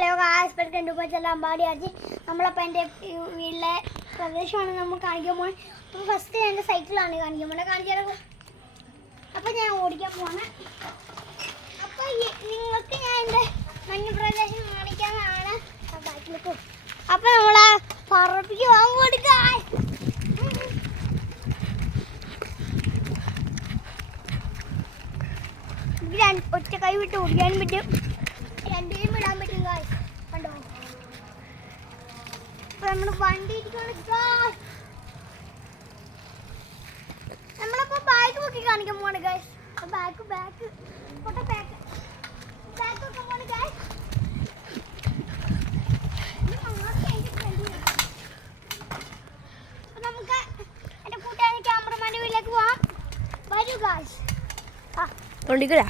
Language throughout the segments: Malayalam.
Hello guys, welcome to my channel Ambadi RG. നമ്മളപ്പോൾ എൻ്റെ വീട്ടിലെ പ്രദേശമാണ് നമ്മൾ കാണിക്കാൻ പോകുന്നത്. അപ്പോൾ ഫസ്റ്റ് എൻ്റെ സൈക്കിളാണ് കാണിക്കാൻ പോകുന്നത്. കാണിച്ചാലോ? അപ്പോൾ ഞാൻ ഓടിക്കാൻ പോവാണ്. അപ്പോൾ നിങ്ങൾക്ക് ഞാൻ എൻ്റെ മഞ്ഞ പ്രദേശം കാണിക്കാനാണ് ബാക്കിലേക്ക്. അപ്പോൾ നമ്മൾ പറപ്പിക്ക് വാങ്ങുകൊടുക്കാം. ഒറ്റ കൈ വിട്ട് ഓടിക്കാനും പറ്റും, രണ്ടേയും വിടാൻ പറ്റും. ഗായ്സ് കണ്ടോ? അപ്പൊ നമ്മള് വണ്ടി നമ്മളിപ്പോ ബാഗ് പൊക്കി കാണിക്കാൻ പോവാണ് ഗായ്സ്. ബാഗ് ഫോട്ടോ ബാഗ് ഒക്കെ പോണ് ഗായ്സ്. അപ്പൊ നമുക്ക് എന്റെ കൂട്ടുകാരൻ ക്യാമറമാന്റെ വീട്ടിലേക്ക് പോവാം. വരൂ ഗായ്സ്. കൊണ്ടിക്കല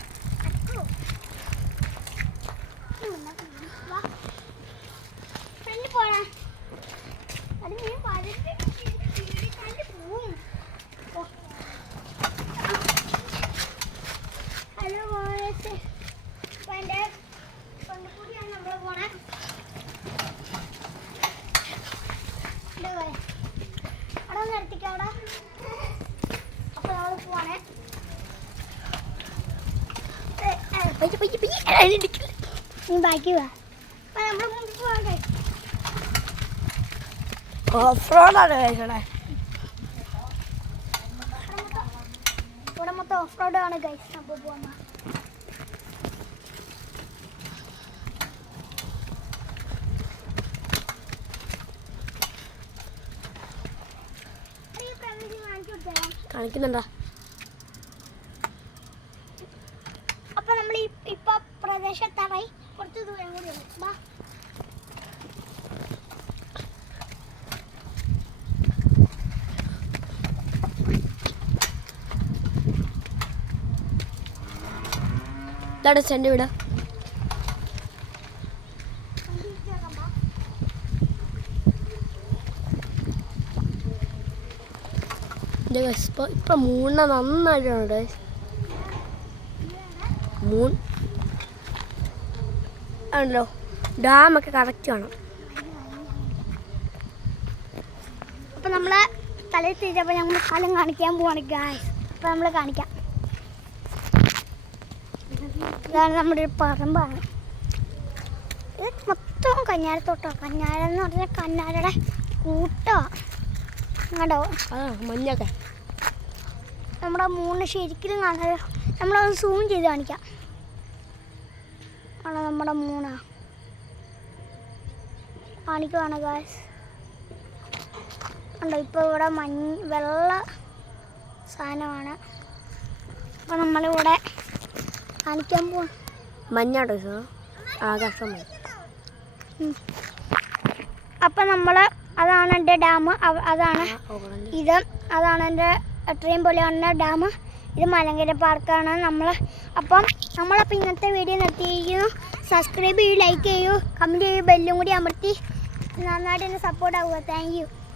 ഹലോ എൻ്റെ കൊണ്ടുകൂടിയാണ് നമ്മൾ പോണേ. അവിടെ നിർത്തിക്കാം അവിടെ. അപ്പോൾ നമ്മൾ പോവാണേ. നീ ബാക്കി വാ. നമ്മൾ മുമ്പിൽ പോവാ. ഓഫ്-റോഡാണ് കഴിക്കണേ. ഇവിടെ മൊത്തം ഓഫ് റോഡാണ് ഗൈസ്. അപ്പോൾ പോവാ. കാണിക്കുന്നുണ്ടോ? അപ്പൊ നമ്മൾ ഇപ്പൊ പ്രദേശത്തായി കുറച്ച് ദൂരം കൂടി വാ. ഇതാണ് എൻ്റെ വീട്. ഇപ്പൊ മൂന്ന് നന്നായിട്ടുണ്ട്. മൂൺ ആണല്ലോ. ഡാമൊക്കെ കറക്റ്റ് കാണാം. അപ്പൊ നമ്മള് തലയിൽ തിരിച്ചപ്പോ ഞങ്ങൾ സ്ഥലം കാണിക്കാൻ പോവാണ് ഗായ്സ്. അപ്പൊ നമ്മള് കാണിക്കാം. ഇതാണ് നമ്മുടെ ഒരു പറമ്പാണ്. ഇത് മൊത്തം കഞ്ഞാരത്തോട്ടോ. കഞ്ഞാരെന്ന് പറഞ്ഞാൽ കഞ്ഞാരയുടെ കൂട്ടോ കണ്ടോ? മഞ്ഞൊക്കെ നമ്മുടെ മൂന്ന് ശരിക്കും കാണാൻ നമ്മളത് സൂം ചെയ്ത് കാണിക്കാം. ആണോ നമ്മുടെ മൂന്നാ കാണിക്കുവാണ് ഗായ്സ്. ഉണ്ടോ? ഇപ്പോൾ ഇവിടെ വെള്ള സാധനമാണ്. അപ്പോൾ നമ്മളിവിടെ കാണിക്കാൻ പോവാം. മഞ്ഞാട്ടോ ആകാശം. അപ്പം നമ്മൾ അതാണ് എൻ്റെ ഡാം. അതാണ് ഇത്. അതാണ് എൻ്റെ ട്രെയിൻ പോലെ കാണുന്ന ഡാം. ഇത് മലങ്കര പാർക്കാണ്. നമ്മളപ്പോൾ ഇന്നത്തെ വീഡിയോ നിർത്തിയിരിക്കുന്നു. സബ്സ്ക്രൈബ് ചെയ്യൂ, ലൈക്ക് ചെയ്യൂ, കമൻറ്റ് ചെയ്യൂ, ബെല്ലും കൂടി അമർത്തി നന്നായിട്ട് എന്നെ സപ്പോർട്ട് ആവുക. Thank you.